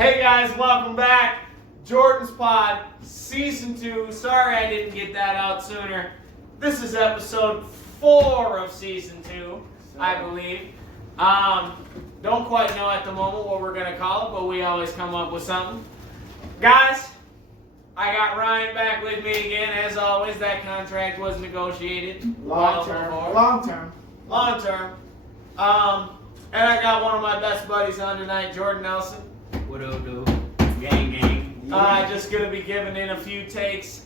Hey guys, welcome back. Jordan's Pod, Season 2. Sorry I didn't get that out sooner. This is episode 4 of Season 2, I believe. Don't quite know at the moment what we're going to call it, but we always come up with something. Guys, I got Ryan back with me again. As always, that contract was negotiated. Long term. And I got one of my best buddies on tonight, Jordan Nelson. What do? Gang. Just going to be giving in a few takes.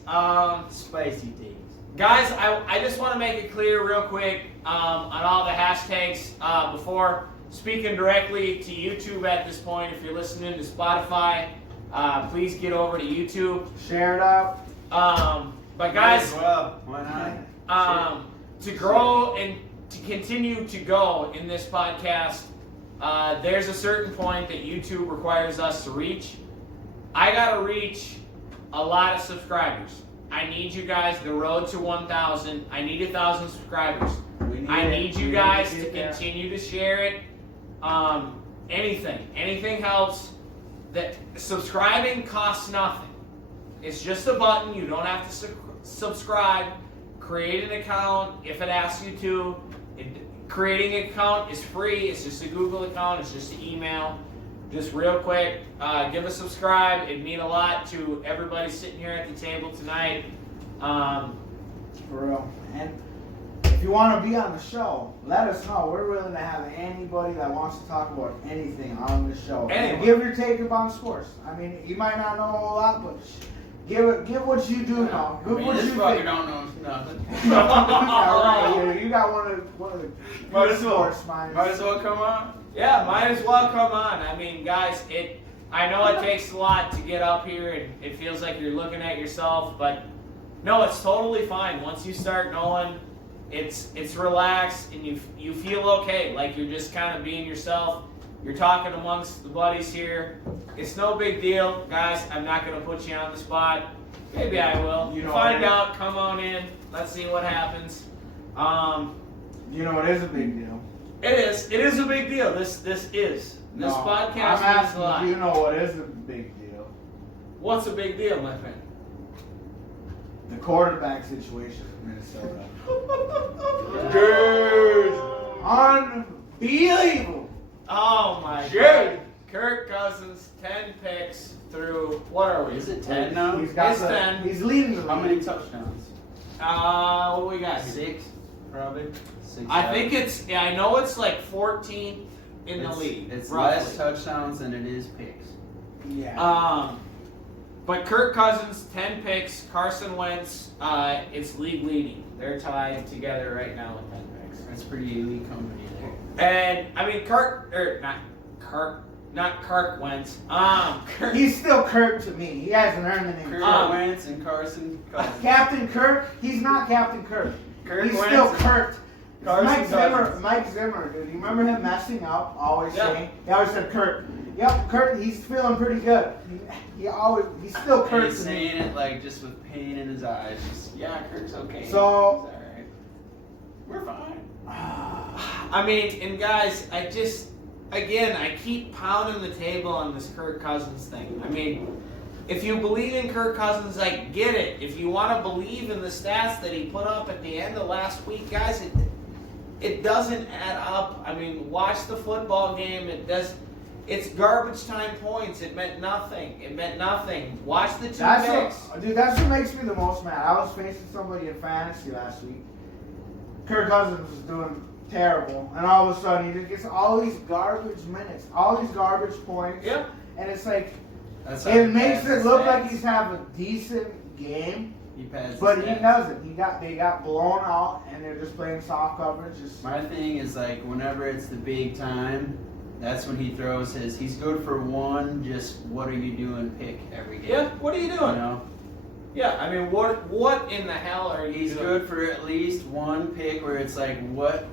Spicy takes. Guys, I just want to make it clear real quick on all the hashtags before speaking directly to YouTube at this point. If you're listening to Spotify, please get over to YouTube. Share it out. But guys, Why not? to grow and to continue to go in this podcast, there's a certain point that YouTube requires us to reach. I gotta reach a lot of subscribers. I need you guys, the road to 1,000. I need 1,000 subscribers. I need you guys to continue to share it. Anything helps. That subscribing costs nothing. It's just a button. You don't have to subscribe. Create an account if it asks you to. Creating an account is free. It's just a Google account. It's just an email. Just real quick, give a subscribe. It'd mean a lot to everybody sitting here at the table tonight. For real. And if you want to be on the show, let us know. We're willing to have anybody that wants to talk about anything on the show. And give your take about sports. I mean, you might not know a whole lot, but give what you do know. Give what this you fucker think. don't know nothing. Right, you got one of the Might as well. sports minds. Might as well come on. Yeah, might as well come on. I mean, guys, I know it takes a lot to get up here, and it feels like you're looking at yourself, but no, it's totally fine. Once you start knowing, it's relaxed, and you feel okay, like you're just kind of being yourself. You're talking amongst the buddies here. It's no big deal, guys. I'm not gonna put you on the spot. Maybe I will. You know Find out. Come on in. Let's see what happens. You know, it is a big deal. It is a big deal. This podcast I'm means a asking, lot. do you know what is a big deal? What's a big deal, my friend? The quarterback situation in Minnesota. Dude. Unbelievable. Oh my Dude. God. Kirk Cousins, 10 picks through, what are we? Is it 10 now? He's got It's 10. He's leading the league. How many touchdowns? What we got? 6, probably. 6. I think I know it's like 14 in the league. It's roughly. less touchdowns than it is picks. Yeah. But Kirk Cousins, 10 picks. Carson Wentz, it's league leading. They're tied together right now with 10 picks. That's pretty elite company there. And I mean, not Kirk Wentz. Kirk. He's still Kirk to me. He hasn't earned the name. Kirk Wentz and Carson Cousins. Captain Kirk? He's not Captain Kirk. Kirk He's Wentz still and Kirk. Carson Cousins. Mike Zimmer, dude. You remember him messing up? Always Yeah. saying. He always said Kirk. Yep, Kirk. He's feeling pretty good. He's still And Kirk he's to me. saying it like just with pain in his eyes. Just, yeah, Kirk's okay. So- It's alright. We're fine. I mean, and guys, I keep pounding the table on this Kirk Cousins thing. I mean, if you believe in Kirk Cousins, I get it. If you want to believe in the stats that he put up at the end of last week, guys, it doesn't add up. I mean, watch the football game. It's garbage time points. It meant nothing. Watch the 2 picks. That's what makes me the most mad. I was facing somebody in fantasy last week. Kirk Cousins was doing terrible, and all of a sudden he just gets all these garbage minutes, all these garbage points. Yep. And it's like, That's how it he makes passes it look stats. like he's having a decent game, He passes but he stats. doesn't. They got blown out, and they're just playing soft coverage. My thing is like whenever it's the big time, that's when he throws he's good for one, just what are you doing pick every game. Yeah. What are you You doing? know? Yeah. I mean, what in the hell are you He's doing? good for at least one pick where it's like, what?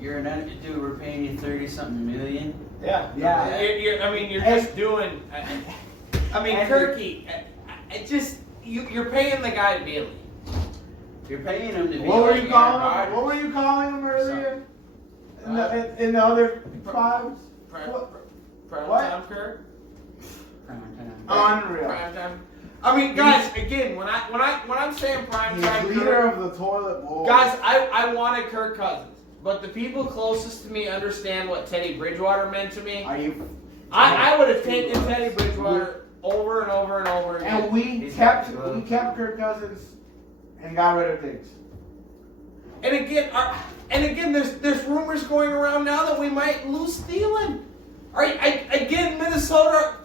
You're an dude, we're paying you 30-something million. Yeah. You're just doing. I mean, Kirky. You're paying the guy to be a lead. You're paying him to be What were like you calling Aaron him? What were Rodgers. you calling him earlier? In the other tribes? Prime What? time Kirk. unreal. Prime time. I mean, guys, again, when I'm saying prime He's time, leader of the toilet bowl. guys, I wanted Kirk Cousins, but the people closest to me understand what Teddy Bridgewater meant to me. Are you? I would have taken Teddy Bridgewater over and over and over again. And we kept Kirk Cousins and got rid of Diggs. And again, there's rumors going around now that we might lose Thielen. Again, Minnesota,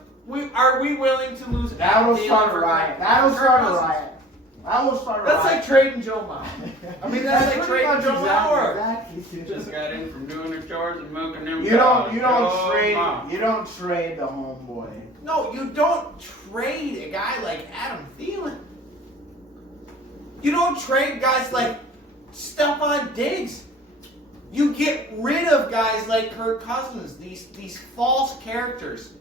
are we willing to lose? That will Thielen start a for riot. Kirk That will start a Cousins? riot. That will start a That's riot. like trading Joe Mauer. I mean, that's like trading Joe Mauer. Exactly. Just got in from doing the chores and milking them. You cows. don't Joe trade. Mauer. You don't trade the homeboy. No, you don't trade a guy like Adam Thielen. You don't trade guys like Stephon Diggs. You get rid of guys like Kirk Cousins, these false characters.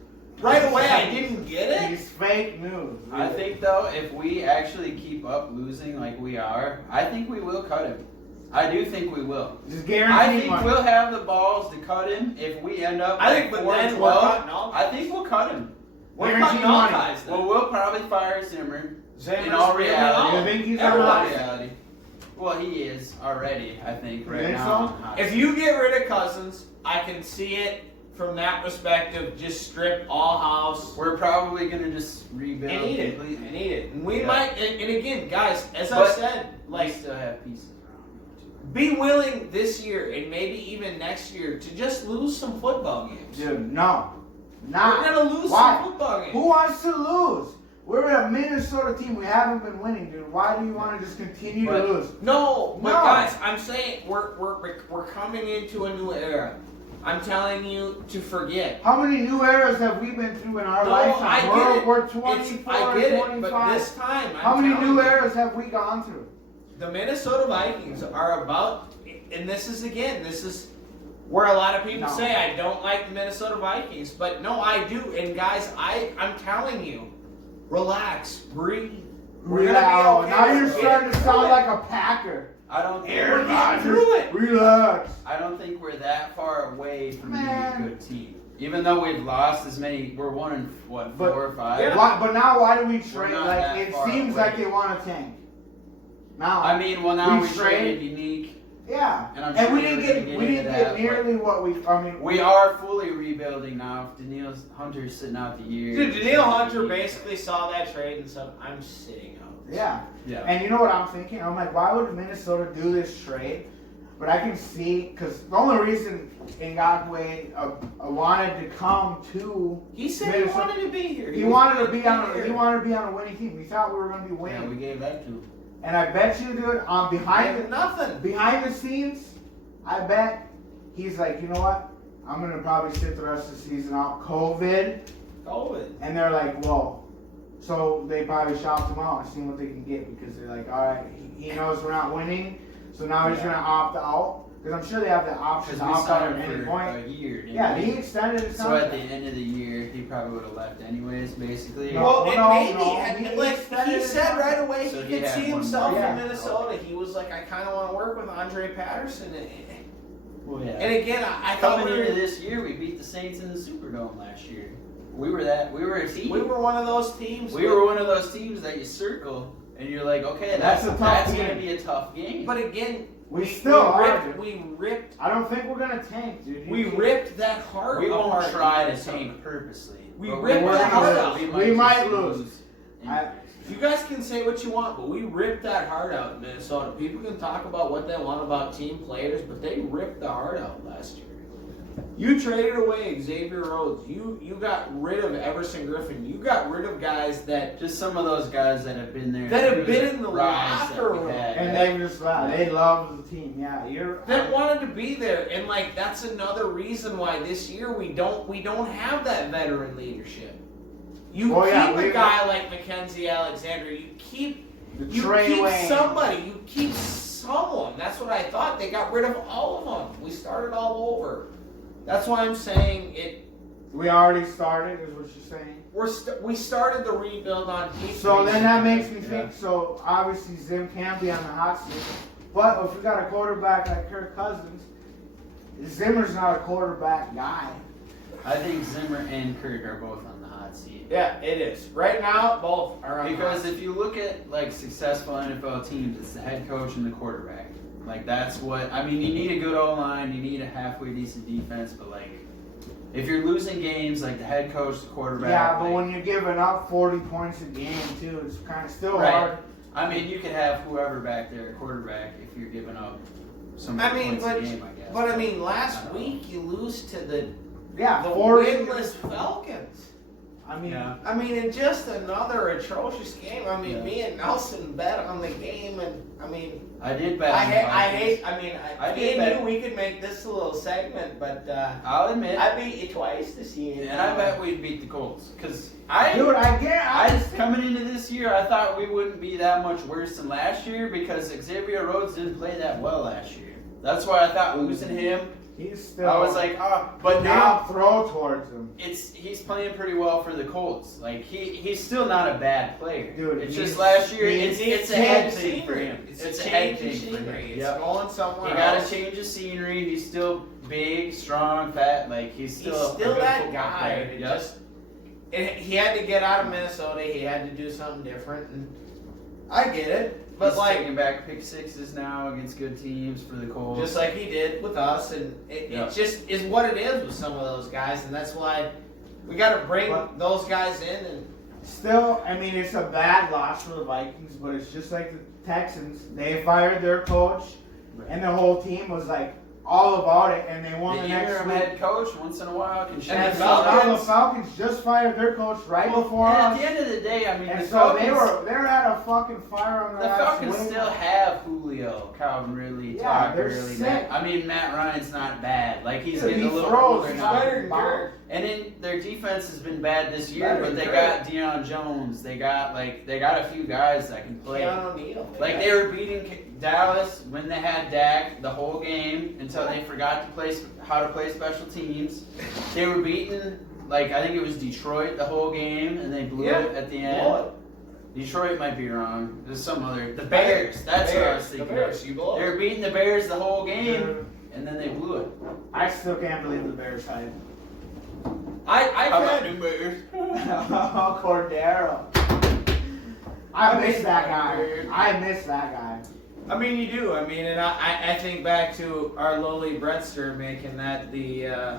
Right away, I didn't get it. He's fake news. I think though, if we actually keep up losing like we are, I think we will cut him. I do think we will. Just guarantee I think money. we'll have the balls to cut him if we end up. I think, like but then 4-12. we're cutting all. I think we'll cut him. We're Guarantee cutting all money. guys. Then. Well, we'll probably fire Zimmer. Zimmer's in all really reality, You think he's in all on reality. Well, he is already. I think right think now. so? If you get rid of Cousins, I can see it from that perspective. Just strip all house We're probably gonna just rebuild and eat it. completely. And eat it. And we Yeah. might. And again, guys, as I But said, We like. still have pieces around. Be willing this year and maybe even next year to just lose some football games. Dude, no. Nah. We're gonna lose Why? some football games. Who wants to lose? We're a Minnesota team. We haven't been winning, dude. Why do you want to just continue But- to lose? No, but No. guys, I'm saying we're coming into a new era. I'm telling you to forget. How many new eras have we been through in our No, lifetime? I get it. We're 24, I get it, 25. but this time, How I'm many telling new you, eras have we gone through? the Minnesota Vikings are about, and this is where a lot of people No. say I don't like the Minnesota Vikings, but no, I do. And guys, I'm telling you, relax, breathe. We're gonna Now, be okay. now you're We're starting to getting sound through like a Packer. I don't think We're getting through it. Relax. I don't think we're that far away from being Man. a good team. Even though we've lost as many, we're 1 in what, But- 4 or 5. Yeah. Why, but now why do we We're trade? not Like that it far seems away. like they want to tank. Now, I mean, well now We we traded- traded Unique, yeah, and I'm and sure we didn't we're gonna get get we into didn't that, get but- nearly what we. I mean, we are fully rebuilding now. If Daniil Hunter's sitting out the year. Dude, Daniil Hunter basically saw that trade and said, I'm sitting out. yeah. Yeah. And you know what I'm thinking? I'm like, why would Minnesota do this trade? But I can see, because the only reason Ngakoue wanted to come to, He said Minnesota- he wanted to be here. he was wanted to gonna be on here. a winning team. We thought we were going to be winning. Yeah, we gave that to him. And I bet you, dude, Behind nothing. behind the scenes, I bet he's like, you know what? I'm going to probably sit the rest of the season out. COVID. COVID. And they're like, whoa. So they probably shopped him out and seen what they can get because they're like, all right, he knows we're not winning, so now he's going to opt out. Because I'm sure they have the option Because to we opt out signed at him any for point. a year. didn't Yeah, we? he extended his So at the contract. end of the year, he probably would have left anyways, basically. No. Well, it no, maybe, no, and he like extended he his said contract. right away, So he he could had see one himself more. in Yeah. Minnesota. He was like, I kind of want to work with Andre Patterson. Well, yeah. And again, I thought Coming we into were, this year, we beat the Saints in the Superdome last year. We were a team. we were one of those teams. We were one of those teams that you circle and you're like, okay, That's that's a tough going to game. be a tough game. But again, We still are, dude. we ripped I don't think we're going to tank, dude. we ripped that heart we won't apart. try to tank purposely. We but ripped we're that gonna heart lose. out. We might just lose. I- You guys can say what you want, but we ripped that heart out in Minnesota. People can talk about what they want about team players, but they ripped the heart out last year. You traded away Xavier Rhodes. You got rid of Everson Griffin. You got rid of guys that Just some of those guys that have been there. That have through been in the rise that locker we room. had. And they just they love the team. Yeah, that wanted to be there, and like that's another reason why this year we don't have that veteran leadership. You Oh, yeah, keep we- a guy like Mackenzie Alexander. You keep Trey Wayne. somebody. You keep someone. That's what I thought. They got rid of all of them. We started all over. That's why I'm saying it. We already started, is what you're saying. We started the rebuild on defense. So then that makes me Yeah. think, so obviously Zim can be on the hot seat. But if we got a quarterback like Kirk Cousins, Zimmer's not a quarterback guy. I think Zimmer and Kirk are both on the hot seat. Yeah, it is. Right now, both are on Because if you look at like successful NFL teams, it's the head coach and the quarterback. Like that's what I mean. You need a good O-line, you need a halfway decent defense, but like if you're losing games, like the head coach, the quarterback. Yeah, but like, when you're giving up 40 points a game too, it's kind of still Right. hard. I mean, you could have whoever back there, quarterback, if you're giving up so many points a game, I guess. But I mean, last week you lose to the Yeah, the 40. winless Falcons. I mean, Yeah. I mean, in just another atrocious game. I mean, Yeah. me and Nelson bet on the game, and I mean, I did bet. I on the hate. Vikings. I mean, I me did and bet. you, we could make this a little segment, but I'll admit. I beat you twice this year. And I bet we'd beat the Colts. Because dude, I coming into this year, I thought we wouldn't be that much worse than last year because Xavier Rhodes didn't play that well last year. That's why I thought losing him, he's still. I was like, oh, but but now now throw towards him. he's playing pretty well for the Colts. Like he's still not a bad player. Dude, it's he's- just last year he's- it's a change head the thing for scenery. him. It's a a head change thing of for him. scenery. It's Yep. going somewhere You gotta else. change the scenery. He's still big, strong, fat. Like he's He's still a still good that football guy. player. It Yep. just he had to get out of Minnesota. He had to do something different, and I get it. But He's like, taking back pick sixes now against good teams for the Colts. just like he did with us, and it just is what it is with some of those guys, and that's why we got to bring those guys in. And Still, I mean, it's a bad loss for the Vikings, but it's just like the Texans. They fired their coach, and the whole team was like all about it, and they won the next interim week. head coach once in a while can And change. so now the Falcons just fired their coach right before And at us. the end of the day, I mean, And the so Falcons, they're at a fucking fire on the their ass. Falcons winning. still have Julio, Calvin Ridley, Yeah, Todd they're Gurley. sick. I mean, Matt Ryan's not bad. Like he's Dude, getting he a little throws. older He's now. better than Kirk. And then their defense has been bad this year, Better but than they Kirk. got Deion Jones. They got a few guys that can play. Keanu Neal. Like they were beating Dallas when they had Dak the whole game until they forgot to play how to play special teams. They were beating I think it was Detroit the whole game and they blew it at the end. Detroit might be wrong. There's some other the Bears. That's what I was thinking. The Bears. You blow They it. were beating the Bears the whole game and then they blew it. I still can't believe the Bears hired I How about could. the Bears? Cordero. I miss that guy. I miss that guy. I mean, you do. I mean, and I think back to our lowly Brettster making that the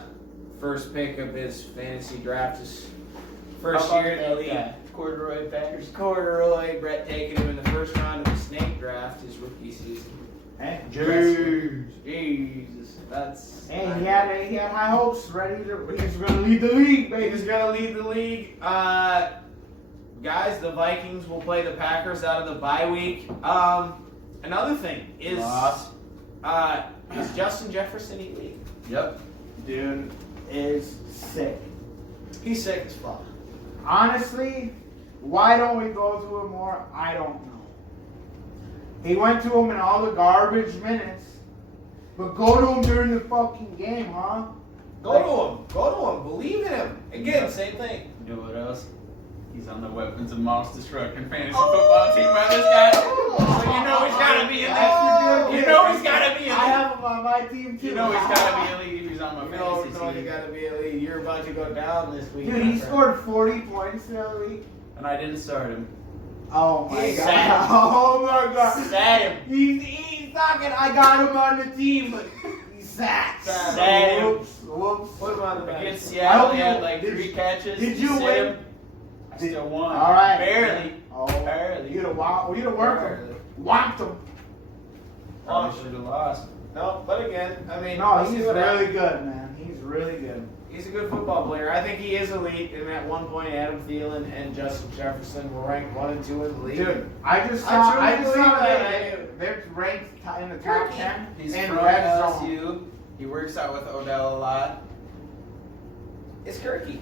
first pick of his fantasy draft, his first How about year in the league. that corduroy Packers? Corduroy, Brett taking him in the first round of the snake draft, his rookie season. Hey, Jesus, that's. Hey, he had high hopes. He's gonna lead the league, baby. He's gonna lead the league. Guys, the Vikings will play the Packers out of the bye week. Another thing is, Loss. is Justin Jefferson elite? Yep. Dude is sick. He's sick as fuck. Honestly, why don't we go to him more? I don't know. He went to him in all the garbage minutes, but go to him during the fucking game, huh? Go to him. Go to him. Believe in him. Again, same thing. You know what else? He's on the weapons of mouse destructing fantasy football team by this guy. So you know he's gotta be in Oh, this. You know he's gotta be in I this. have him on my team too. You know he's gotta be elite if he's on my No, fantasy no, you team. gotta be elite. You're about to go down this week. Dude, he scored 40 points the other week. And I didn't start him. Oh my He's god. sad. Oh my god. Sat him. He's talking. I got him on the team, but he's sacked. Sat him. Whoops. Put him on the bench. Against I Seattle, hope he you- had like did 3 you- catches. did You you sit win? him. I still won. All right. Barely. Oh, Barely. You'd have worked him. Whacked him. Probably should have lost. No, but again, I mean, No, let's see he's what really happens. good, man. He's really good. He's a good football player. I think he is elite. And at one point, Adam Thielen and Justin Jefferson were ranked 1 and 2 in the league. Dude, I just I saw. truly I just believe saw that. that they're ranked in the top 10 He's in from red zone. LSU. He works out with Odell a lot. It's Kirky.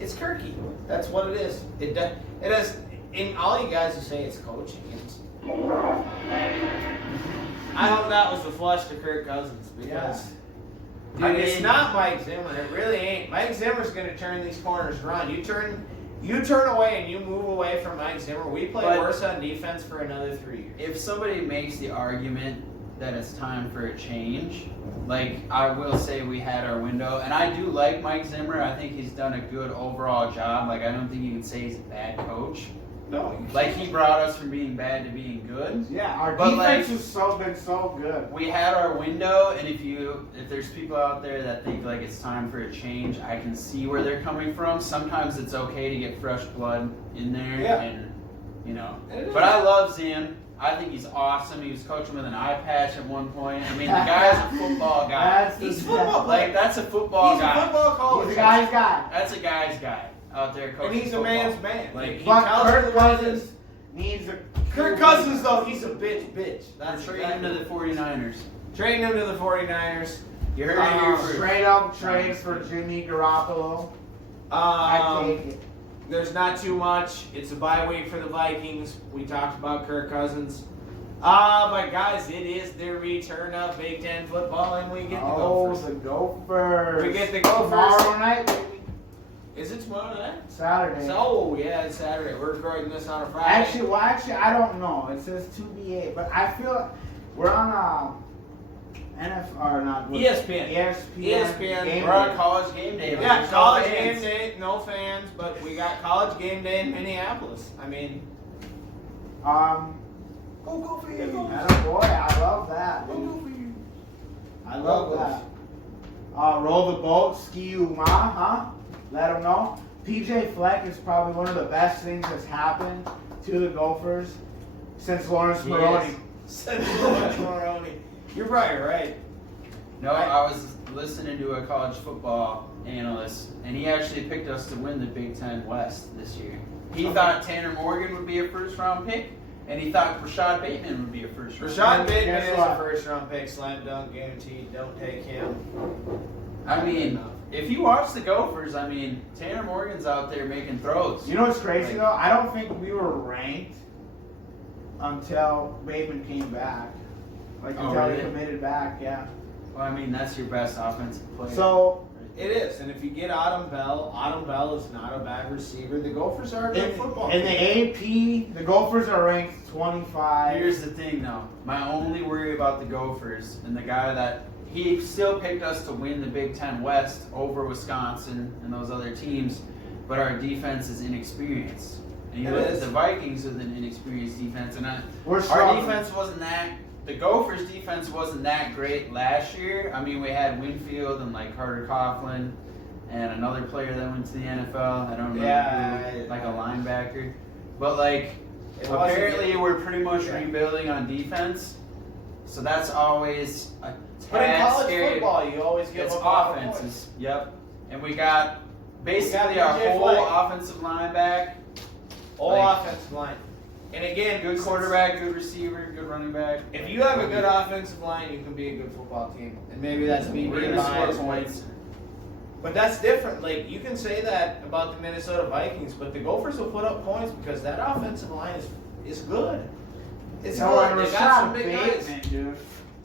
It's Kirky. That's what it is. It is. In all you guys who say it's coaching, it's. I hope that was the flush to Kirk Cousins because. Dude, I mean- it's not Mike Zimmer. It really ain't. Mike Zimmer's going to turn these corners run. You turn away and you move away from Mike Zimmer. We play But- worse on defense for another 3 years. If somebody makes the argument that it's time for a change. Like, I will say we had our window, and I do like Mike Zimmer. I think he's done a good overall job. Like, I don't think you can say he's a bad coach. No. Like, he brought us from being bad to being good. Yeah, our But, defense like, has been so good. We had our window, and if there's people out there that think like it's time for a change, I can see where they're coming from. Sometimes it's okay to get fresh blood in there, Yeah. and you know. It But is. I love Zim. I think he's awesome. He was coaching with an eye patch at one point. I mean, the guy's a football guy. He's football player. Like, that's a football He's guy. a football coach. He's a guy's guy. That's a guy's guy out there coaching And he's a football. man's man. Like, he But tells Kirk you what it Cousins is. needs a. Kirk Cousins, though, he's a bitch. That's trading him to the 49ers. Trading him to the 49ers. You heard it here first. Straight up trade for Jimmy Garoppolo. I take it. There's not too much. It's a bye week for the Vikings. We talked about Kirk Cousins. But guys, it is the return of Big Ten football, and we get the Gophers. The Gophers. We get the Gophers. Tomorrow night, baby. Is it tomorrow night? Saturday. Oh, yeah, it's Saturday. We're recording this on a Friday. Actually, I don't know. It says 2BA, but I feel we're on NFL or not ESPN. ESPN. Game We're on day. college game day. but Yeah, there's no college fans. game day, no fans, but we got college game day in Minneapolis. I mean, Go for you. Boy, I love that. Dude. I love that. Roll the boat, ski you ma, huh? Let them know. PJ Fleck is probably one of the best things that's happened to the Gophers since Lawrence Maroney. You're probably right. No, I was listening to a college football analyst, and he actually picked us to win the Big Ten West this year. He thought Tanner Morgan would be a first-round pick, and he thought Rashad Bateman would be a first-round pick. Rashad Bateman Guess is what? a first round pick, slam dunk guaranteed. Don't take him. I mean, if you watch the Gophers, I mean, Tanner Morgan's out there making throws. You know what's crazy though? I don't think we were ranked until Bateman came back. Like Oh, until he really? committed back, yeah. Well, I mean, that's your best offensive player. So It is, and if you get Autumn Bell is not a bad receiver. The Gophers are a good football in the team. AP, the Gophers are ranked 25. Here's the thing, though. My only worry about the Gophers and the guy that he still picked us to win the Big Ten West over Wisconsin and those other teams, but our defense is inexperienced. And you It look at is. the Vikings with an inexperienced defense, and We're our struggling. defense wasn't that. The Gophers' defense wasn't that great last year. I mean, we had Winfield and like Carter Coughlin and another player that went to the NFL. I don't remember who, like a linebacker. But like, It wasn't apparently good. we're pretty much Yeah. rebuilding on defense. So that's always a But in tad college scary. football, you always give It's up a lot of offenses. points. Yep. And we got basically We got our PJ whole Fleck. offensive line back. All Like- offensive line. And again, Good quarterback, good receiver, good running back. If you have a good offensive line, you can be a good football team. And maybe that's me We're being gonna score biased. points. But that's different. Like, you can say that about the Minnesota Vikings, but the Gophers will put up points because that offensive line is good. It's No, good. and They got some Rashad big guys. Bateman, dude. And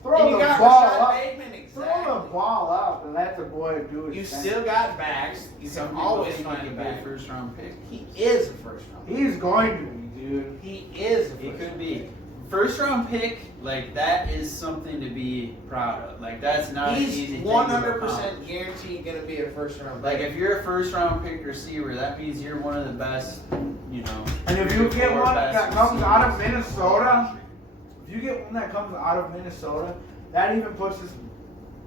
Throw you the got ball Rashad up. Bateman, Throw exactly. the ball up and let the boy do his You thing. still got backs. You Some can people always think find he a could be back. a first round pick. He is a first round pick. He's going to be, dude. He is a first He could round be. pick. First round pick, like that is something to be proud of. Like that's not an easy He's thing to 100% accomplish. guaranteed going to be a first round pick. Like if you're a first round pick receiver, that means you're one of the best, you know. And if you three or get four one best that comes out of receivers. Minnesota, if you get one that comes out of Minnesota, that even puts us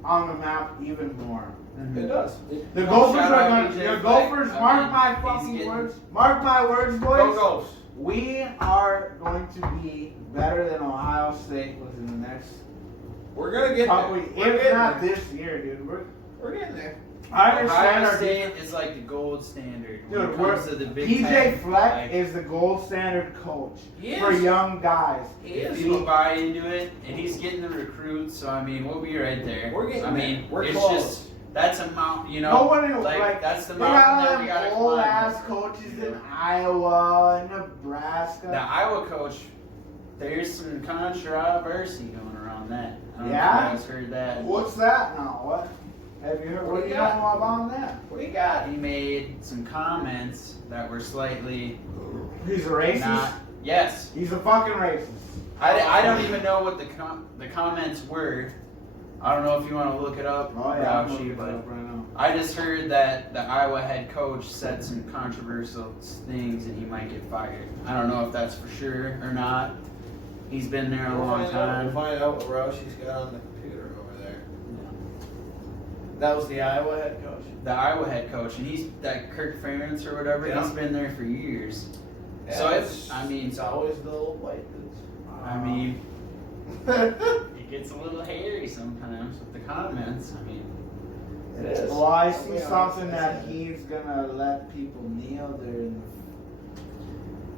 on the map even more. It does. The Well, Gophers shout are out going PJ to, the Fleck. Gophers, I mark mean, my he's fucking getting- words. Mark my words, Go boys. Gophers. We are going to be better than Ohio State within the next We're going to get there. probably, We're if getting not there. this year, dude. We're getting there. I understand Ohio our State is like the gold standard when Dude, it comes to the Big PJ Ten. Fleck Like, is the gold standard coach He for is. young guys. He if is. you buy into it, and he's getting the recruits, so I mean, we'll be right there. We're getting I mean, there. We're it's close. just that's a mount, you know. No one like that's the they mountain got that we them gotta old climb. ass coaches in Iowa and Nebraska. The Iowa coach, there's some controversy going around that. I don't Yeah? know if you guys heard that. What's that now? What? Have you heard? What What do do you you got? know about that? What do you got? He made some comments that were slightly He's a racist. not Yes. He's a fucking racist. I don't even know what the comments were. I don't know if you want to look it up, Oh yeah, I'm Roushi, looking it but up right now. I just heard that the Iowa head coach said some controversial things and he might get fired. I don't know if that's for sure or not. He's been there a long time. We'll find out what Roushi's got on the computer over there. That was the Iowa head coach. The Iowa head coach, and he's that Kirk Ferentz or whatever. Yeah. He's been there for years. Yeah, So it's always the little white dudes. I mean, it gets a little hairy sometimes with the comments. I mean, It is. Well, I I'll see be honest, something I that see he's gonna let people kneel there in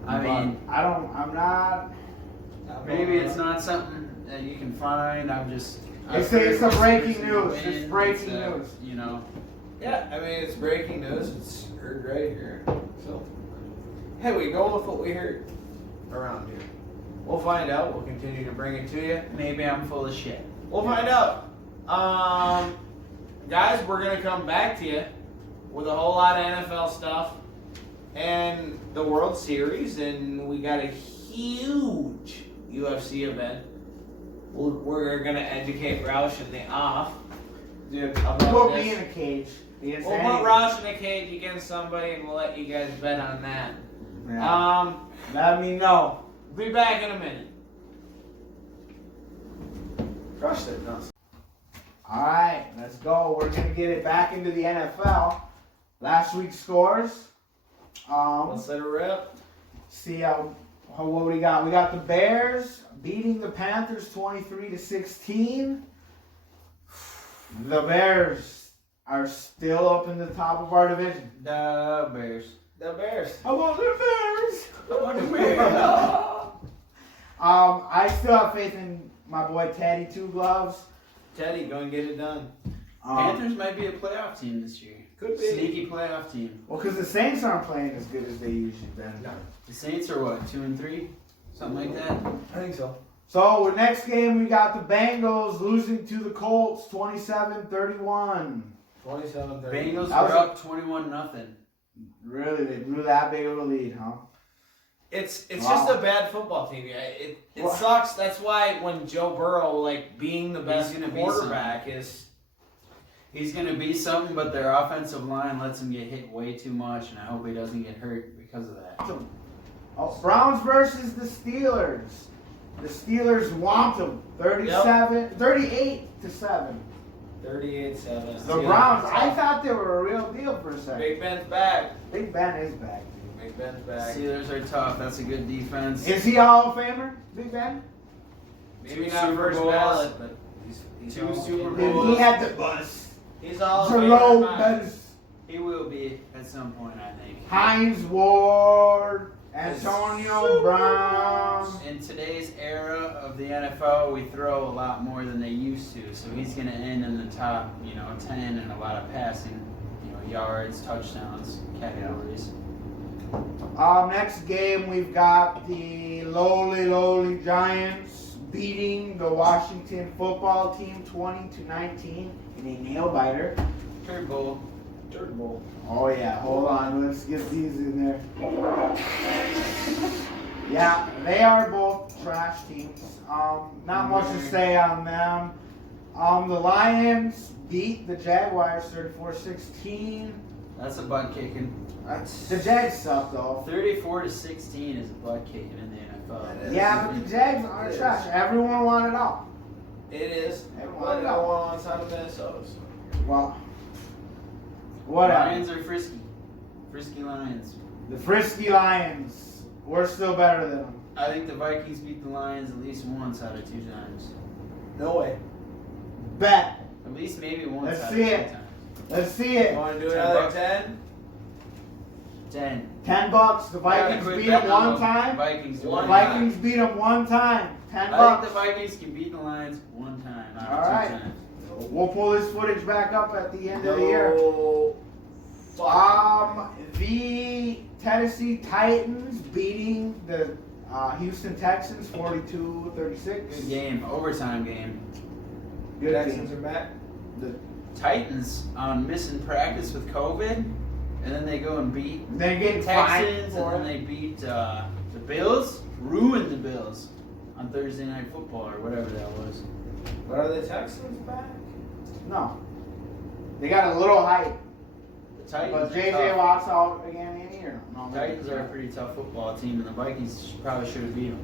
the. I mean, I'm not. maybe it's not something that you can find. They say it's a breaking news. It's It's breaking news. You know. Yeah, I mean, it's breaking news. It's heard right here. So, hey, we go with what we heard around here. We'll find out. We'll continue to bring it to you. Maybe I'm full of shit. We'll find out. Guys, we're going to come back to you with a whole lot of NFL stuff and the World Series, and we got a huge UFC event. We're going to educate Roush in the off. Dude, about put this. me in a cage. We'll put Roush in a cage against somebody, and we'll let you guys bet on that. Yeah. Let me know. Be back in a minute. Crushed it. No. All right, let's go. We're gonna get it back into the NFL. Last week's scores. Let's let it rip. See what we got. We got the Bears beating the Panthers 23-16. The Bears are still up in the top of our division. The Bears. The Bears. I want the Bears. I want the Bears. I still have faith in my boy Teddy Two Gloves. Teddy, go and get it done. Panthers might be a playoff team this year. Could be. Sneaky playoff team. Well, because the Saints aren't playing as good as they usually been. No. The Saints are what, 2-3? Something like that? I think so. So, the next game, we got the Bengals losing to the Colts 27-31. 27-30. Bengals That was were up 21-0. Really, they blew that big of a lead, huh? It's Wow. just a bad football team. It Well- sucks. That's why when Joe Burrow, being the best gonna be quarterback is... He's going to be something, but their offensive line lets him get hit way too much, and I hope he doesn't get hurt because of that. Oh, Browns versus the Steelers. The Steelers want them 38-7. 38-7. The Browns, I thought they were a real deal for a second. Big Ben's back. Big Ben is back, dude. Big Ben's back. Steelers are tough. That's a good defense. Is he a Hall of Famer, Big Ben? Maybe Two not Super first Bowls. ballot, but he's Two all- Super Dude, Bowls. he had the bus. He's all Jerome Bettis, He will be at some point, I think. Hines Ward, Antonio Brown. In today's era of the NFL, we throw a lot more than they used to, so he's going to end in the top, 10 in a lot of passing, yards, touchdowns, categories. Next game, we've got the lowly Giants beating the Washington football team 20-19 in a nail biter. Third bowl. Dirt Bowl. Oh yeah, hold on, let's get these in there. Yeah, they are both trash teams. Not much to say on them. The Lions beat the Jaguars 34-16. That's a butt kicking. The Jags suck though. 34-16 is a butt kicking in the NFL. Yeah, but the Jags are It trash. is. Everyone wanted out. It is. Everyone But wanted out. no one outside of Minnesota. So. Well, whatever. Lions are frisky. Frisky Lions. The Frisky Lions. We're still better than them. I think the Vikings beat the Lions at least once out of 2 times. No way. Bet. At least maybe once Let's out see of 2 it. times. Let's see You it. want to do 10 another bucks. 10? 10. $10. The Vikings Quit beat them betting one on the time. Vikings One The one Vikings beat them one time. $10. I think the Vikings can beat the Lions one time, not All 2 right. times. We'll pull this footage back up at the end of the year. No. The Tennessee Titans beating the Houston Texans 42-36. Good game, overtime game. Good Texans team. are back. The Titans on missing practice with COVID, and then they go and beat They're getting fined Texans, and for then it. they beat the Bills ruined the Bills on Thursday Night Football or whatever that was. But are the Texans back? No. They got a little hype. The Titans But are JJ tough. Watt's out again in here. No, The Titans are a pretty tough football team, and the Vikings probably should have beat them.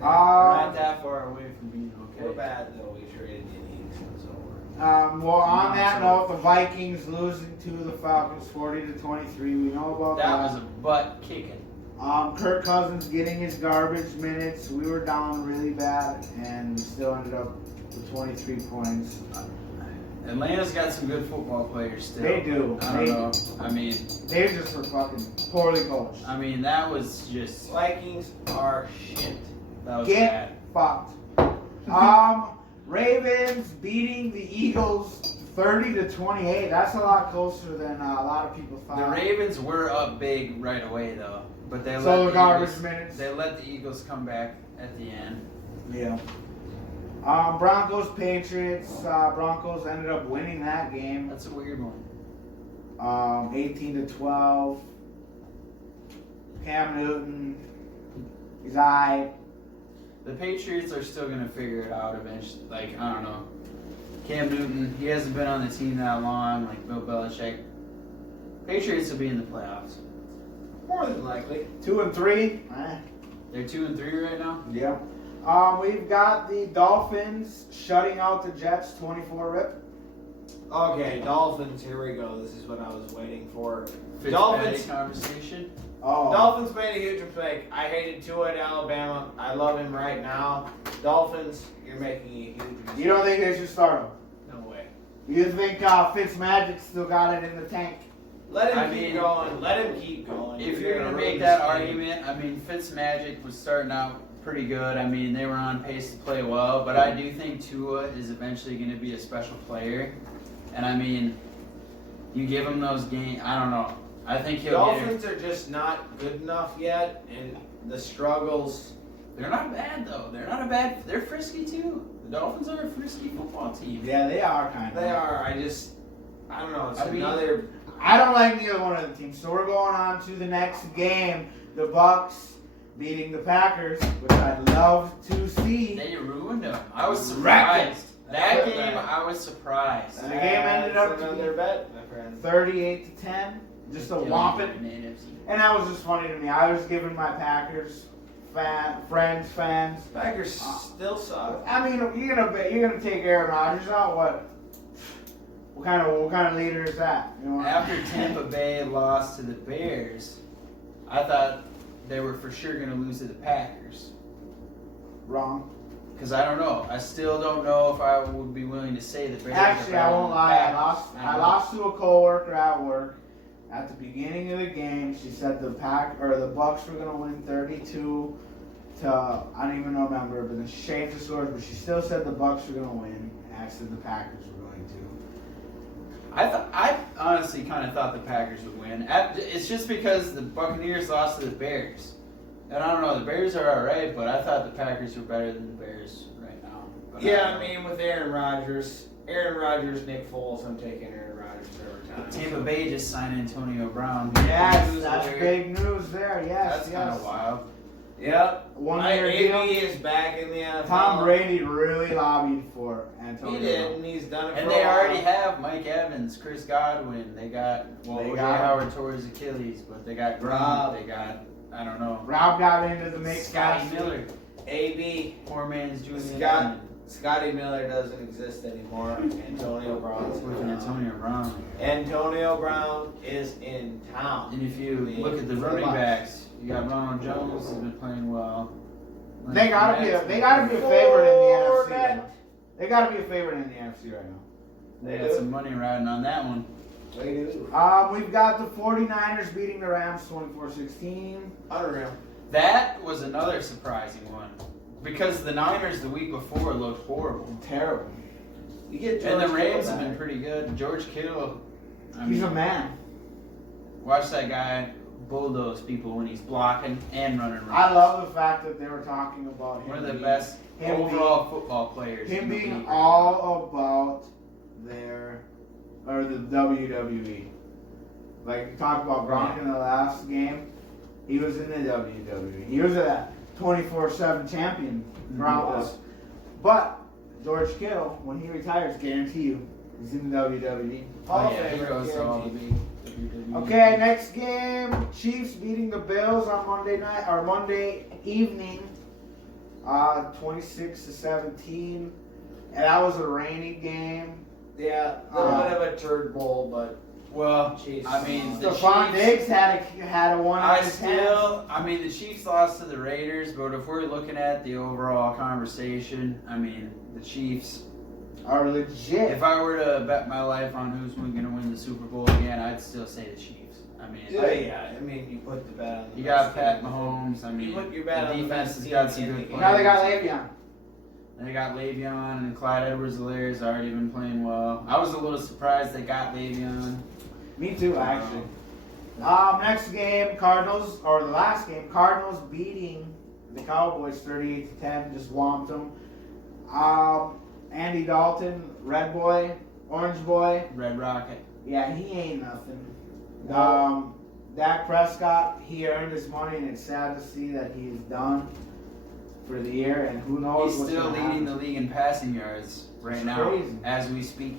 We're Uh, not that far away from being We're okay. bad though. We traded the Eagles, so we're. well, on that note, the Vikings losing to the Falcons 40-23. We know about That that. was a butt kicking. Kirk Cousins getting his garbage minutes. We were down really bad, and we still ended up with 23 points. Atlanta's got some good football players still. They do. I don't know. I mean, They just were fucking poorly coached. that was just Vikings are shit. that was Get bad. fucked. Ravens beating the Eagles 30-28. That's a lot closer than a lot of people thought. The Ravens were up big right away though, but they So let the garbage Eagles, minutes. they let the Eagles come back at the end. Yeah. Broncos Patriots. Broncos ended up winning that game. That's a weird one. 18-12. Cam Newton. He's alright. The Patriots are still gonna figure it out eventually. Like, I don't know. Cam Newton, he hasn't been on the team that long, like Bill Belichick. Patriots will be in the playoffs. More than likely. 2-3. They're 2-3 right now. Yeah. We've got the Dolphins shutting out the Jets 24-rip. Okay, Dolphins. Here we go. This is what I was waiting for. Fitzpatrick Dolphins. conversation. Oh. Dolphins made a huge mistake. I hated Tua at Alabama. I love him right now. Dolphins, you're making a huge mistake. You don't think they should start him? No way. You think Fitzmagic still got it in the tank? Let him I keep mean, going. Let him keep going. If you're gonna make that argument, Fitzmagic was starting out pretty good. They were on pace to play well, but I do think Tua is eventually gonna be a special player. And you give him those games. I don't know. I think he'll get it. Dolphins are just not good enough yet, and the struggles. They're not bad though. They're frisky too. The Dolphins are a frisky football team. Yeah, they are kind of. They are. I don't know. It's another. I don't like neither one of the teams. So we're going on to the next game. The Bucks beating the Packers, which I'd love to see. They ruined them. I was surprised. That game, bad. I was surprised. And the game ended up to another be bet, my friend. 38-10. Just a whomping. NFC. And that was just funny to me. I was giving my Packers fans. Packers still suck. You're gonna take Aaron Rodgers out. What kind of leader is that? You know? After Tampa Bay lost to the Bears, I thought they were for sure going to lose to the Packers. Wrong. Because I don't know. I still don't know if I would be willing to say the Bears. Actually, I won't lie. I lost to a coworker at work. At the beginning of the game, she said the Bucks were gonna win 32 to I don't even remember, but then she changed the scores. But she still said the Bucks were gonna win. And I said the Packers were going to. I honestly kind of thought the Packers would win. It's just because the Buccaneers lost to the Bears. And I don't know, the Bears are alright, but I thought the Packers were better than the Bears right now. But Yeah, with Aaron Rodgers, Nick Foles, I'm taking Aaron Rodgers every time. Tampa Bay just signed Antonio Brown. Yes, that's big news there. Yes, That's kind of wild. Yep. 1 year AB deal. is back in the NFL. Tom Brady really lobbied for Antonio. He did, and he's done it And for they a while. already have Mike Evans, Chris Godwin. They got OJ Howard tore his Achilles, but they got Rob. They got I don't know. Rob got into the mix. Scotty Miller. AB. Poor man's Julian. Scotty Miller doesn't exist anymore. Antonio Brown's With in town. Antonio Brown. Antonio Brown is in town. And if you look at the running backs, you got Ronald Jones who's been playing well. They gotta be a favorite in the NFC. Right now. They gotta be a favorite in the NFC right now. They got some money riding on that one. They do. We've got the 49ers beating the Rams 24-16. Unreal. That was another surprising one. Because the Niners the week before looked horrible. Terrible. You get And the George Rams Kittle have been back. pretty good. George Kittle, He's a man. watch that guy bulldoze people when he's blocking and running around. I love the fact that they were talking about him. One of the being- best him overall football players. Him in the being league. all about the WWE. Like, you talked about Gronk in the last game. He was in the WWE. He was a 24/7 champion throughout this. But George Kittle, when he retires, guarantee you, he's in the WWE. Hall of He Famer, goes to all guaranteed. the WWE. Okay, next game. Chiefs beating the Bills on Monday evening, 26-17, and that was a rainy game. Yeah, a little bit of a turd bowl, but Well, Chiefs. I mean, the Stephon Chiefs. Diggs had a one. The Chiefs lost to the Raiders, but if we're looking at the overall conversation, I mean, the Chiefs are legit. If I were to bet my life on who's going to win the Super Bowl again, I'd still say the Chiefs. I mean, I mean, you put the bet on. You got Pat Mahomes. I mean, You put your bet the on the defense best has team got in some the good game. players. Now they got Le'Veon. They got Le'Veon and Clyde Edwards-Helaire has already been playing well. I was a little surprised they got Le'Veon. Me too, actually. Next game, Cardinals, or the last game, Cardinals beating the Cowboys 38-10, just whomped them. Andy Dalton, Red Boy, Orange Boy. Red Rocket. Yeah, he ain't nothing. No. Dak Prescott, he earned his money, and it's sad to see that he is done for the year, and who knows He's what's still gonna leading happen. the league in passing yards right It's now crazy. as we speak.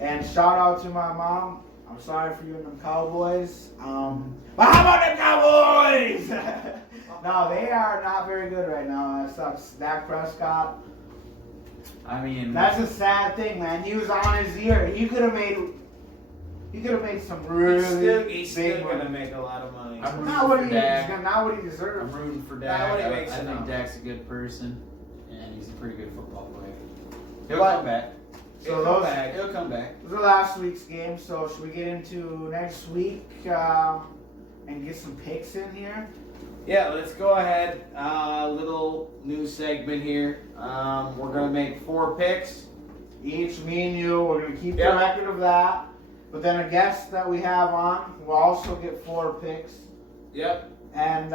And shout out to my mom. I'm sorry for you and them Cowboys. But how about them Cowboys? No, they are not very good right now. That sucks. Dak Prescott. I mean, That's a sad thing, man. He was on his ear. He could have made some really He's big still money. gonna make a lot of money. I'm rooting Not what for he Dak. not what he I'm deserves. rooting for Not Dak. what he I makes think enough. Dak's a good person, and he's a pretty good football player. He'll But- come back. So He'll those come back. He'll come back. was the last week's game. So should we get into next week and get some picks in here? Yeah, let's go ahead. Little new segment here. We're gonna make 4 picks. Each, me and you, we're going to keep Yep. the record of that. But then a guest that we have on will also get 4 picks. Yep. And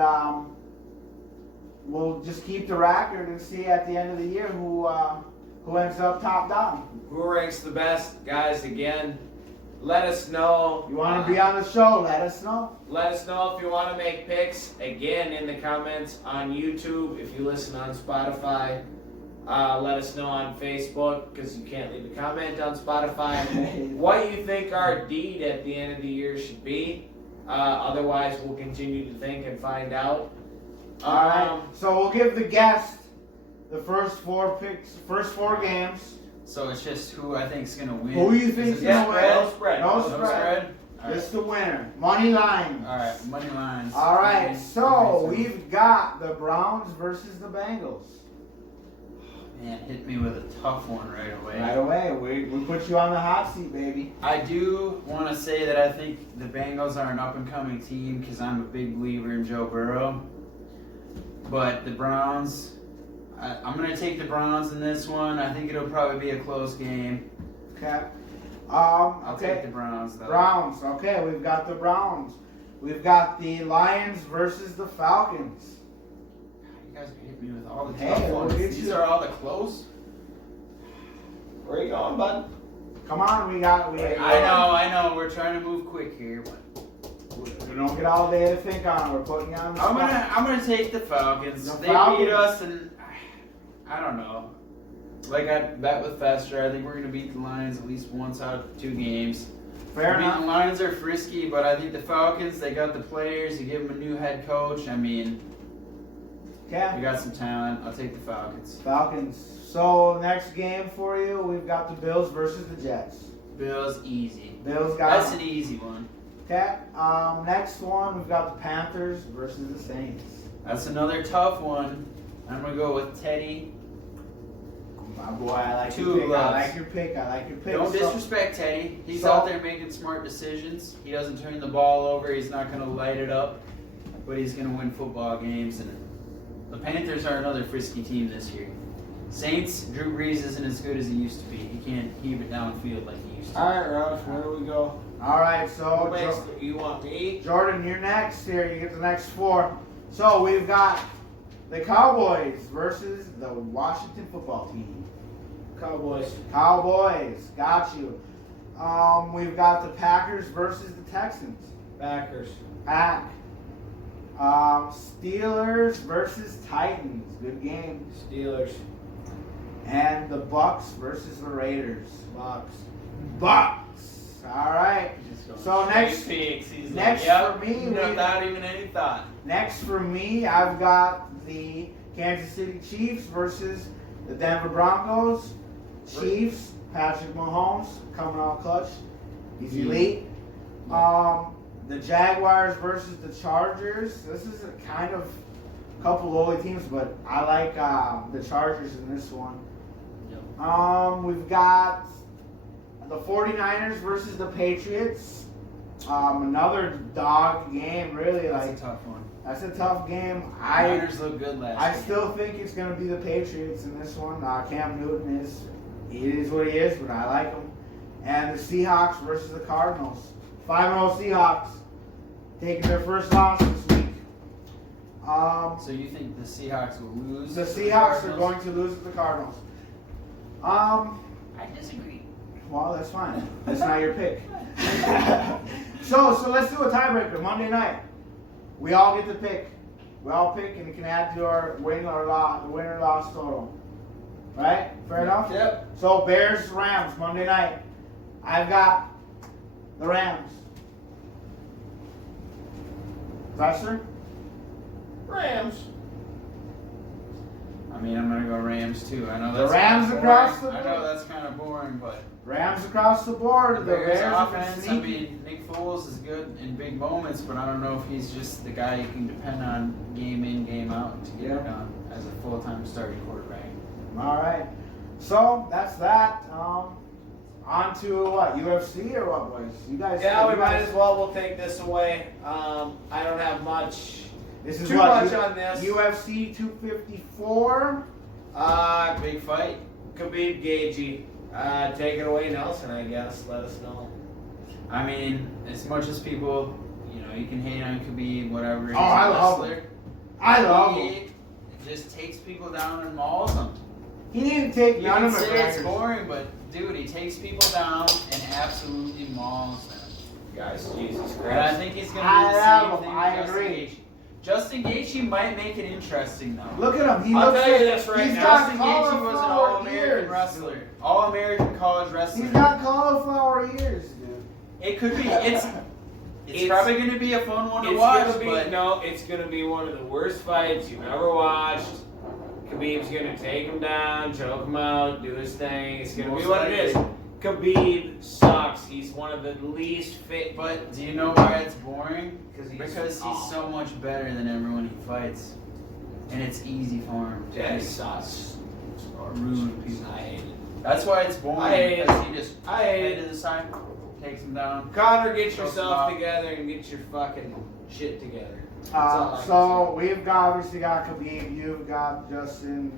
we'll just keep the record and see at the end of the year who ends up top down. Who ranks the best, guys? Again, let us know. You want to be on the show, let us know. Let us know if you want to make picks. Again, in the comments on YouTube. If you listen on Spotify, let us know on Facebook, because you can't leave a comment on Spotify, what you think our deed at the end of the year should be. Otherwise, we'll continue to think and find out. All right. So we'll give the guest the first 4 picks, first 4 games. So it's just who I think's gonna win. Who you think's Is it gonna the win? No spread. No No spread. spread? All right. Just the winner. Money line. All right, money lines. All right, Okay. so Okay, we've got the Browns versus the Bengals. Man, hit me with a tough one right away. Right away, we put you on the hot seat, baby. I do want to say that I think the Bengals are an up-and-coming team because I'm a big believer in Joe Burrow. But the Browns, I'm going to take the Browns in this one. I think it'll probably be a close game. Okay. I'll Okay. take the Browns, though. Browns. Okay, we've got the Browns. We've got the Lions versus the Falcons. You guys are hitting me with all the Hey, tough we'll ones. get These you. are all the close. Where you going, bud? Come on, we got. I know. We're trying to move quick here, but We don't get all day to think on. We're putting you on the spot. I'm gonna take the Falcons. The They Falcons. beat us, and I don't know. Like I bet with Fester, I think we're gonna beat the Lions at least once out of 2 games. Fair I mean, enough. the Lions are frisky, but I think the Falcons, they got the players. You give them a new head coach. I mean, Okay. they got some talent. I'll take the Falcons. Falcons. So next game for you, we've got the Bills versus the Jets. Bills, easy. Bills got. That's an easy one. Okay. Next one, we've got the Panthers versus the Saints. That's another tough one. I'm gonna go with Teddy. My boy, I like 2 your pick. I gloves. like your pick. I like your pick. Don't So- disrespect Teddy. He's so- out there making smart decisions. He doesn't turn the ball over. He's not going to light it up, but he's going to win football games. And the Panthers are another frisky team this year. Saints, Drew Brees isn't as good as he used to be. He can't keep it downfield like he used to. All right, Roush, where do we go? All right, Who so makes you want me? Jordan, you're next here. You get the next 4. So we've got the Cowboys versus the Washington football team. Cowboys. Cowboys, got you. We've got the Packers versus the Texans. Packers. Pack. Steelers versus Titans. Good game. Steelers. And the Bucks versus the Raiders. Bucks. Bucks. All right. So next, picks. He's next like, for me, without even any thought. Next for me, I've got the Kansas City Chiefs versus the Denver Broncos. Chiefs, Patrick Mahomes coming out clutch. He's elite. The Jaguars versus the Chargers. This is a kind of couple lowly teams, but I like the Chargers in this one. We've got the 49ers versus the Patriots. Another dog game, really. That's like a tough one. That's a tough game. Niners look good last game. still think it's going to be the Patriots in this one. Cam Newton is what he is, but I like him. And the Seahawks versus the Cardinals. 5-0 Seahawks taking their first loss this week. So you think the Seahawks will lose? The to Seahawks are Cardinals? going to lose to the Cardinals. I disagree. Well, that's fine. That's not your pick. So let's do a tiebreaker. Monday night, we all get to pick. We all pick, and it can add to our win or loss total. Right? Fair enough? Yep. So Bears Rams Monday night. I've got the Rams. Lester? Rams. I mean, I'm gonna go Rams too. I know The that's Rams kinda across boring. the I board. know that's kind of boring, but Rams across the board. the The Bears have been offense. I sneaky. mean, Nick Foles is good in big moments, but I don't know if he's just the guy you can depend on game in, game out to get it done as a full-time starting quarterback. All right. So that's that. On to what? UFC or what, boys? You guys? Yeah, we you might guys- as well. We'll take this away. I don't have much. This is Too what, much on this. UFC 254. Big fight. Khabib Gagey. Take it away, Nelson. I guess. Let us know. I mean, as much as people, you can hate on Khabib, whatever. He's I a love wrestler. him. I love him. He just takes people down and mauls them. He didn't take You none can of say it's McGregor's. boring, but dude, he takes people down and absolutely mauls them. Guys, Jesus And I Christ. think he's going to I do the love same him. thing I with Justin agree. Gaethje. Justin Gaethje might make it interesting though. Look at him. He I'll looks tell you like this right he's now. got Justin Gaethje was an cauliflower All-American ears. wrestler, All-American college wrestler. He's got cauliflower ears, dude. It could be. It's It's- probably going to be a fun one to It's watch, gonna be but it's gonna be one of the worst fights you've ever watched. Khabib's gonna take him down, choke him out, do his thing. It's gonna be Most what it is. likely. Khabib sucks. He's one of the least fit. But do you know why it's boring? Because he's so much better than everyone he fights, and it's easy for him to Yeah, he just sucks. ruin people. I hate it. That's why it's boring. I hate it. Because he just I hate head it. to the side, takes him down. Connor, get Choke him yourself out. together and get your fucking shit together. That's all I can So we've obviously got Khabib. You've got Justin.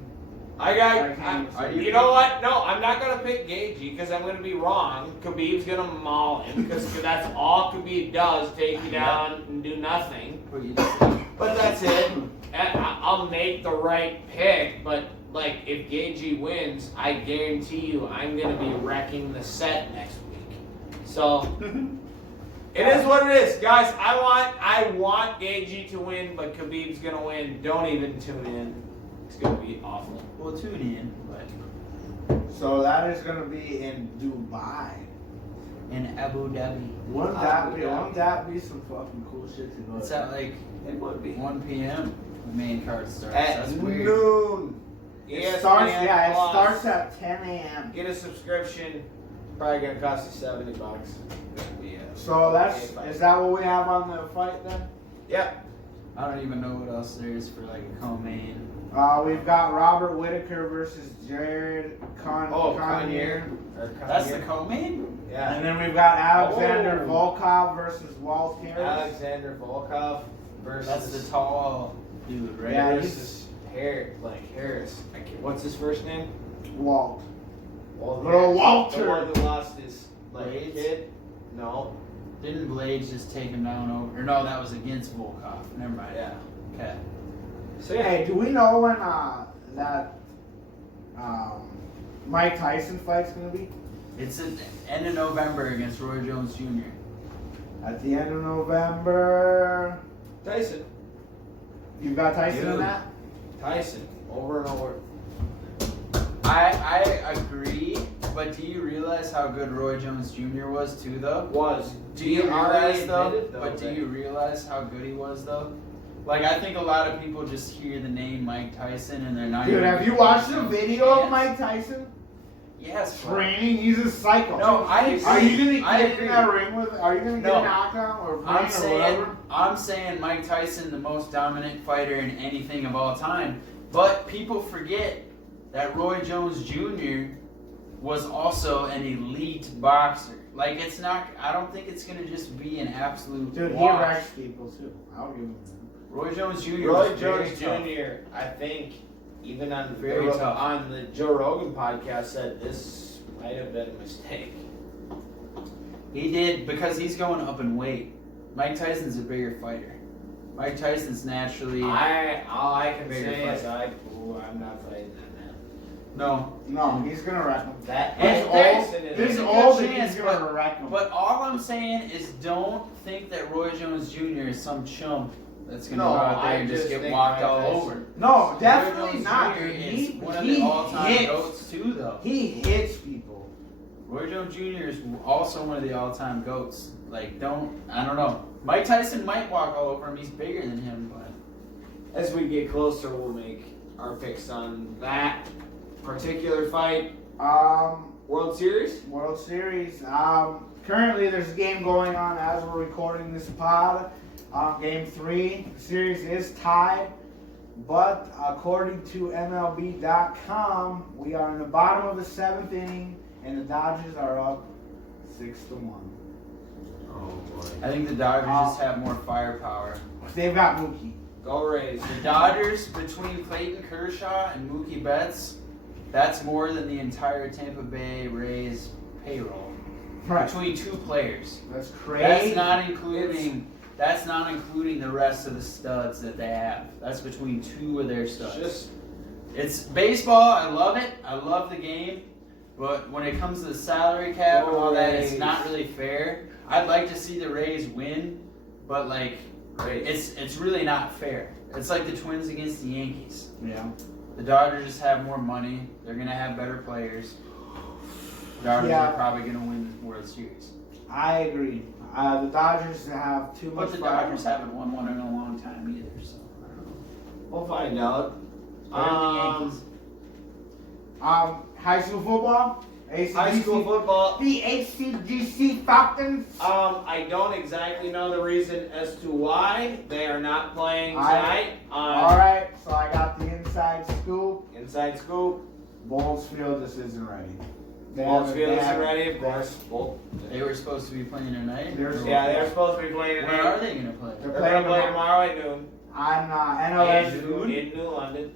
I Are you know what? No, I'm not gonna pick Gagey because I'm gonna be wrong. Khabib's gonna maul him because that's all Khabib does: take you down and do nothing. But you just But that's it. I'll make the right pick. But like, if Gagey wins, I guarantee you, I'm gonna be wrecking the set next week. So it is what it is, guys. I want Gagey to win, but Khabib's gonna win. Don't even tune in. It's gonna be awful. well tune in, but So that is going to be in Dubai. in Abu Dhabi. Wouldn't that be some fucking cool shit to go It's to? at like It would be 1 p.m. The main card starts. at That's weird. noon. It starts, ESPN it Plus. starts at 10 a.m. Get a subscription. Probably gonna cost you $70. Gonna be a So okay fight. is that what we have on the fight then? Yep. I don't even know what else there is for like a co-main. We've got Robert Whitaker versus Jared Conyers. That's the co-main? Yeah. And then we've got Alexander Oh. Volkov versus Walt Harris. Alexander Volkov versus That's the tall dude, right? Yeah, versus Harris. What's his first name? Walt. Well, Little Walter. The one who lost his Blades? kid. No. Didn't Blades just take him down over? Or no, that was against Volkov. Never mind. Yeah. Okay. So yeah. Hey, do we know when that Mike Tyson fight's gonna be? It's at the end of November against Roy Jones Jr. At the end of November. Tyson. You got Tyson in Dude. that? Tyson, over and over. I agree, but do you realize how good Roy Jones Jr. was too, though? Do Do you realize though? admitted, But do that- you realize how good he was though? Like I think a lot of people just hear the name Mike Tyson and they're not. Dude, even have you giving watched him the a video of chance. Mike Tyson? Yes. but- Training, he's a psycho. No, I agree. Are you gonna I get agree. in that ring with? Are you gonna get No. a knockout or ring I'm or saying, whatever? I'm saying Mike Tyson, the most dominant fighter in anything of all time. But people forget that Roy Jones Jr. was also an elite boxer. Like it's not. I don't think it's gonna just be an absolute. Dude, he wash. wrecks people too. I'll give him that. Roy Jones Jr. Roy was very Jones tough. Jr. I think even on Very tough. on the Joe Rogan podcast said this might have been a mistake. He did because he's going up in weight. Mike Tyson's a bigger fighter. Mike Tyson's naturally All I can Bigger say is fight. I'm not fighting that man. No, he's gonna wreck him. That He's Mike old. Tyson is He's a good old and chance, he's gonna wreck him. But all I'm saying is don't think that Roy Jones Jr. is some chump that's gonna No, go out there I and just just get think walked Mike all Tyson- over. No, Roy definitely Jones not. Jr. Dude. is He, one of he the all-time hits. goats too, though. He hits people. Roy Jones Jr. is also one of the all-time goats. Like, I don't know. Mike Tyson might walk all over him. He's bigger than him, but As we get closer, we'll make our picks on that particular fight. World Series? World Series. Currently, there's a game going on as we're recording this pod. Game 3. The series is tied, but according to MLB.com, we are in the bottom of the 7th inning, and the Dodgers are up 6-1. Oh boy. I think the Dodgers just have more firepower. They've got Mookie. Go Rays. The Dodgers, between Clayton Kershaw and Mookie Betts, that's more than the entire Tampa Bay Rays payroll. Right. Between two players. That's crazy. That's not including the rest of the studs that they have. That's between two of their studs. It's baseball. I love it. I love the game. But when it comes to the salary cap and all that, it's not really fair. I'd like to see the Rays win, but like it's really not fair. It's like the Twins against the Yankees. Yeah. The Dodgers just have more money. They're gonna have better players. The Dodgers are probably gonna win the World Series. I agree. The Dodgers have too much. But the Dodgers haven't won one in a long time either, so I don't know. We'll find out. Better than the Yankees. High school football. High school football. The HCGC Falcons. I don't exactly know the reason as to why they are not playing tonight. All right, so I got the inside scoop. Inside scoop. Bowles Field just isn't ready. Ball's Field isn't ready, of course. They were supposed to be playing tonight. Yeah, they're supposed to be playing When tonight. are they gonna play? They're They're going to play tomorrow. tomorrow at noon. I'm NOS In New London.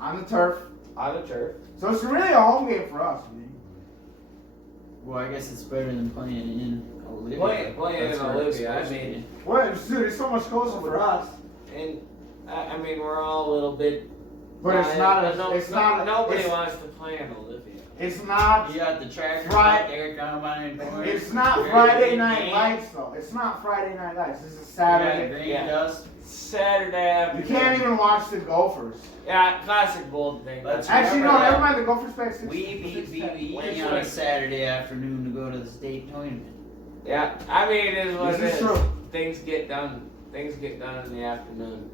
on the turf. On the turf. So it's really a home game for us. Man. Well, I guess it's better than playing in Olivia. Playing That's in where it's Olivia, I supposed to mean- be. Well, dude, it's so much closer for us. And I mean, we're all a little bit. But it's not. Nobody It's, wants to play in Olivia. it's not. You got the tractor Right. out there combine corn. It's not Very Friday big Night game. Lights though. It's not Friday Night Lights. This is You got Saturday. green Yeah. dust. Saturday You afternoon. can't even watch the Gophers. Yeah, classic bold thing. Let's Actually, no, remember never that. mind. The Gophers play at 6. We beat 6:10. BB on a Saturday afternoon to go to the state tournament. Yeah, I mean, it is what This it is is. true. Things get done. Things get done in the afternoon.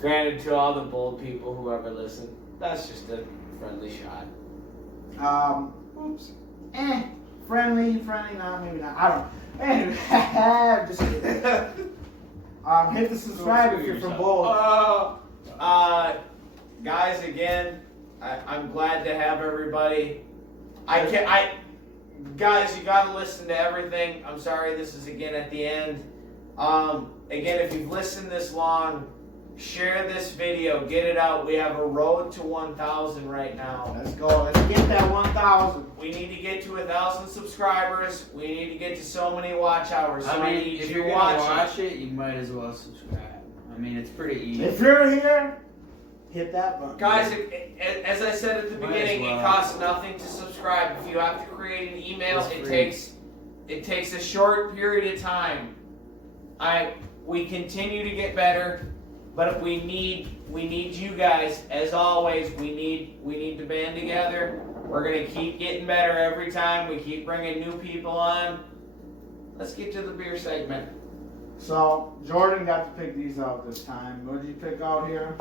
Granted, to all the bold people who ever listen, that's just a friendly shot. Oops. Friendly, not, maybe not. I don't know. Anyway, just kidding. Hit the subscribe if you're from Bold. Guys, again, I'm glad to have everybody. Guys, you gotta listen to everything. I'm sorry this is again at the end. Again, if you've listened this long, share this video, get it out. We have a road to 1,000 right now. Let's go. Let's get that 1,000. We need to get to 1,000 subscribers. We need to get to so many watch hours. So I mean, need if you you're gonna watching. watch it, you might as well subscribe. I mean, it's pretty easy. If you're here, hit that button. Guys, as I said at the Might beginning, as well. it costs nothing to subscribe. If you have to create an email, It's it free. takes a short period of time. We continue to get better. But we need you guys. As always, we need to band together. We're gonna keep getting better every time. We keep bringing new people on. Let's get to the beer segment. So Jordan got to pick these out this time. What did you pick out here?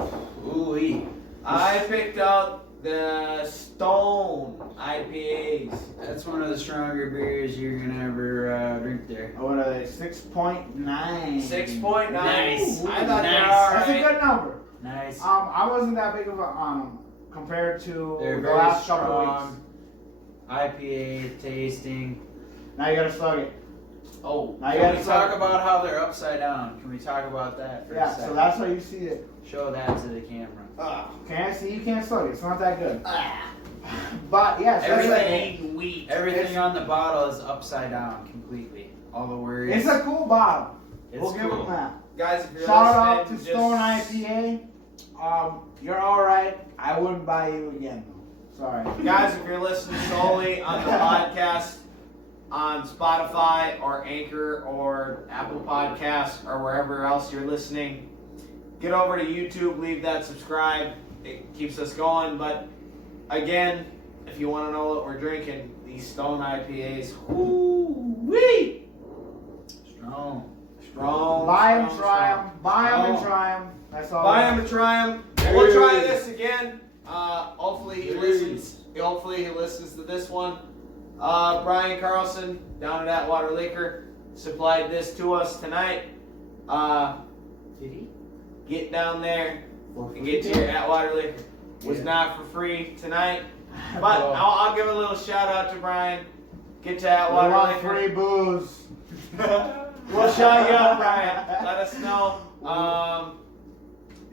Ooh-wee. I picked out the Stone IPAs. That's one of the stronger beers you're gonna ever drink there. What are they? 6.9. 6.9. Nice. I thought Nice. That's a good number. Nice. I wasn't that big of a compared to They're the very last couple of weeks. strong. IPA tasting. Now you gotta slug it. Oh, Now you Can gotta we slug talk about how they're upside down? Can we talk about that for a Yeah, second? so that's how you see it. Show that to the camera. Can't see, you can't slug it. It's not that good. But yes, that's Everything- wheat. Everything on the bottle is upside down completely. All the words. it's a cool bottle. It's We'll give cool. them that. Guys, if you're Shout out to listening, Stone IPA. You're alright. I wouldn't buy you again though. Sorry. Guys, if you're listening solely on the podcast on Spotify or Anchor or Apple Podcasts or wherever else you're listening, get over to YouTube, leave that subscribe. It keeps us going. But again, if you want to know what we're drinking, these Stone IPAs, woo-wee! Strong. Strong. Buy them, strong, try strong. them. Buy them and Oh. try them. That's all. Buy them and try them. We'll try this again. Hopefully he listens. Hopefully he listens to this one. Brian Carlson down at Atwater Liquor supplied this to us tonight. Did he? Get down there and get to your Atwater Liquor. Was not for free tonight, but I'll give a little shout out to Brian. Get to We Atwater want Liquor. free booze. We'll shout you out, Brian. Let us know.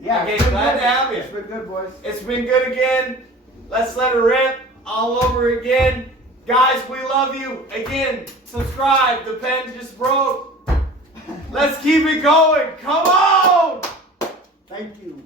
Yeah, Okay, it's been glad good. to have you. It's been good, boys. It's been good again. Let's let her rip all over again. Guys, we love you. Again, subscribe. The pen just broke. Let's keep it going. Come on! Thank you.